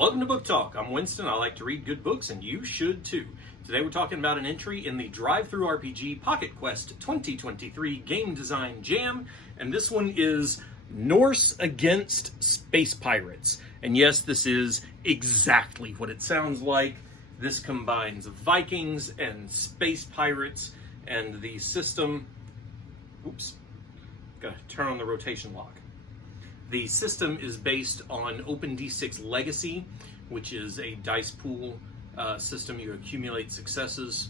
Welcome to Book Talk. I'm Winston. I like to read good books, and you should too. Today we're talking about an entry in the DriveThru RPG Pocket Quest 2023 Game Design Jam, and this one is Norse against Space Pirates. And yes, this is exactly what it sounds like. This combines Vikings and space pirates, and the system... Oops. Gotta turn on the rotation lock. The system is based on OpenD6 Legacy, which is a dice pool system. You accumulate successes.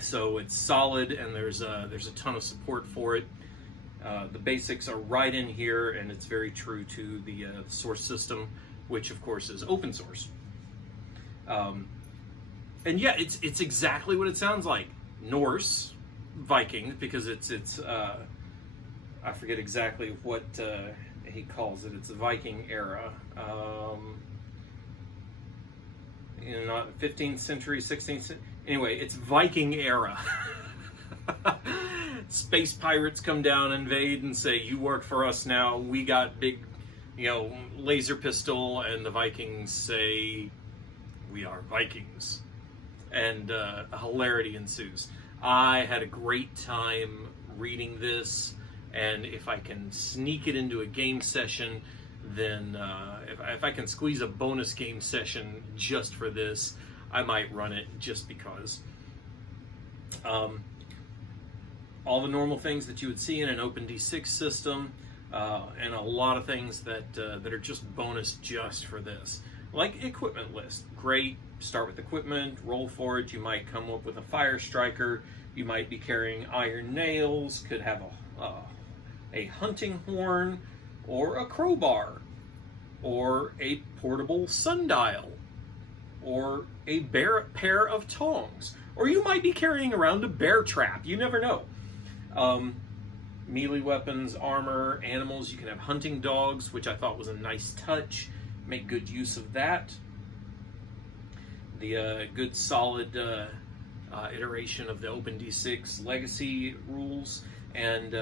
So it's solid, and there's a ton of support for it. The basics are right in here, and it's very true to the source system, which of course is open source. And yeah, it's exactly what it sounds like. Norse, Viking, because it's I forget exactly what he calls it. It's the Viking era. Not 15th century, 16th century. Anyway, it's Viking era. Space pirates come down, invade, and say, "You work for us now. We got big, laser pistol." And the Vikings say, "We are Vikings." And hilarity ensues. I had a great time reading this. And if I can sneak it into a game session, then if I can squeeze a bonus game session just for this, I might run it just because. All the normal things that you would see in an OpenD6 system, and a lot of things that are just bonus just for this. Like equipment list, great. Start with equipment, roll for it. You might come up with a fire striker. You might be carrying iron nails. Could have a hunting horn, or a crowbar, or a portable sundial, or a pair of tongs, or you might be carrying around a bear trap. You never know. Melee weapons, armor, animals. You can have hunting dogs, which I thought was a nice touch. Make good use of that. The good solid iteration of the OpenD6 Legacy rules. And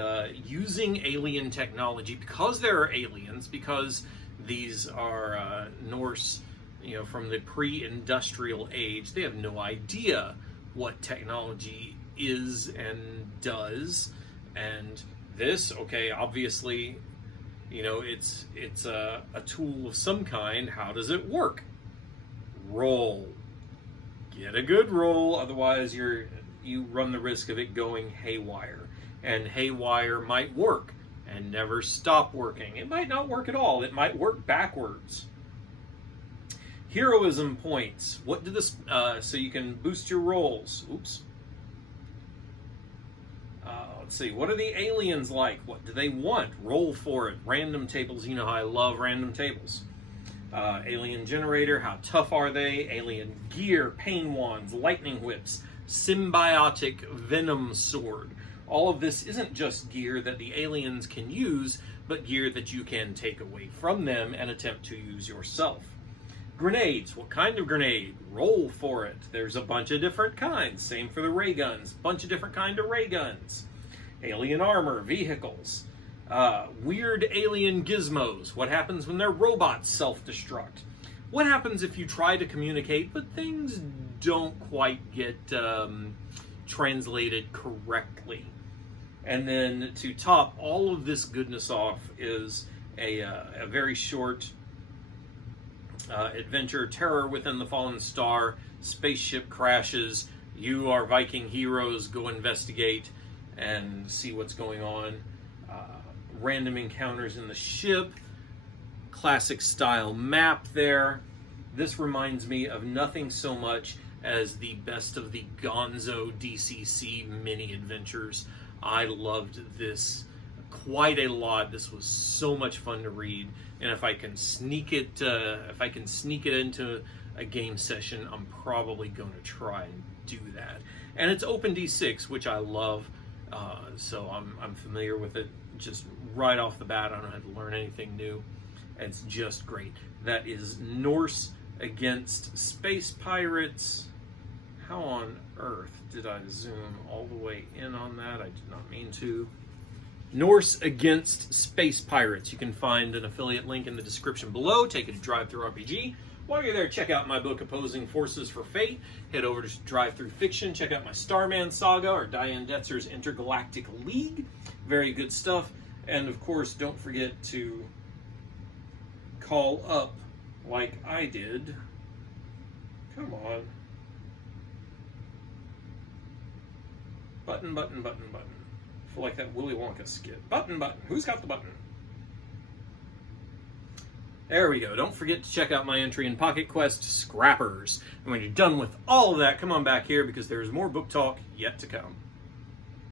using alien technology, because there are aliens, because these are Norse, from the pre-industrial age, they have no idea what technology is and does. And this, okay, obviously, it's a tool of some kind. How does it work? Roll. Get a good roll, otherwise you run the risk of it going haywire. And haywire might work and never stop working. It might not work at all. It might work backwards. Heroism points. What do this? So you can boost your rolls. Oops. Let's see. What are the aliens like? What do they want? Roll for it. Random tables. You know how I love random tables. Alien generator. How tough are they? Alien gear. Pain wands. Lightning whips. Symbiotic venom sword. All of this isn't just gear that the aliens can use, but gear that you can take away from them and attempt to use yourself. Grenades. What kind of grenade? Roll for it. There's a bunch of different kinds. Same for the ray guns. Bunch of different kind of ray guns. Alien armor. Vehicles. Weird alien gizmos. What happens when their robots self-destruct? What happens if you try to communicate, but things don't quite get translated correctly? And then to top all of this goodness off is a very short adventure, Terror Within the Fallen Star. Spaceship crashes. You are Viking heroes. Go investigate and see what's going on. Random encounters in the ship. Classic style map there. This reminds me of nothing so much as the Best of the Gonzo DCC mini adventures. I loved this quite a lot. This was so much fun to read, and if I can sneak it, into a game session, I'm probably going to try and do that. And it's OpenD6, which I love, so I'm familiar with it just right off the bat. I don't have to learn anything new. It's just great. That is Norse against Space Pirates. How on earth did I zoom all the way in on that? I did not mean to. Norse against Space Pirates. You can find an affiliate link in the description below. Take it to DriveThru RPG. While you're there, check out my book, Opposing Forces for Fate. Head over to DriveThru Fiction. Check out my Starman Saga, or Diane Detzer's Intergalactic League. Very good stuff. And of course, don't forget to call up like I did. Come on. Button, button, button, button. I feel like that Willy Wonka skit. Button, button. Who's got the button? There we go. Don't forget to check out my entry in Pocket Quest, Scrappers. And when you're done with all of that, come on back here because there's more book talk yet to come.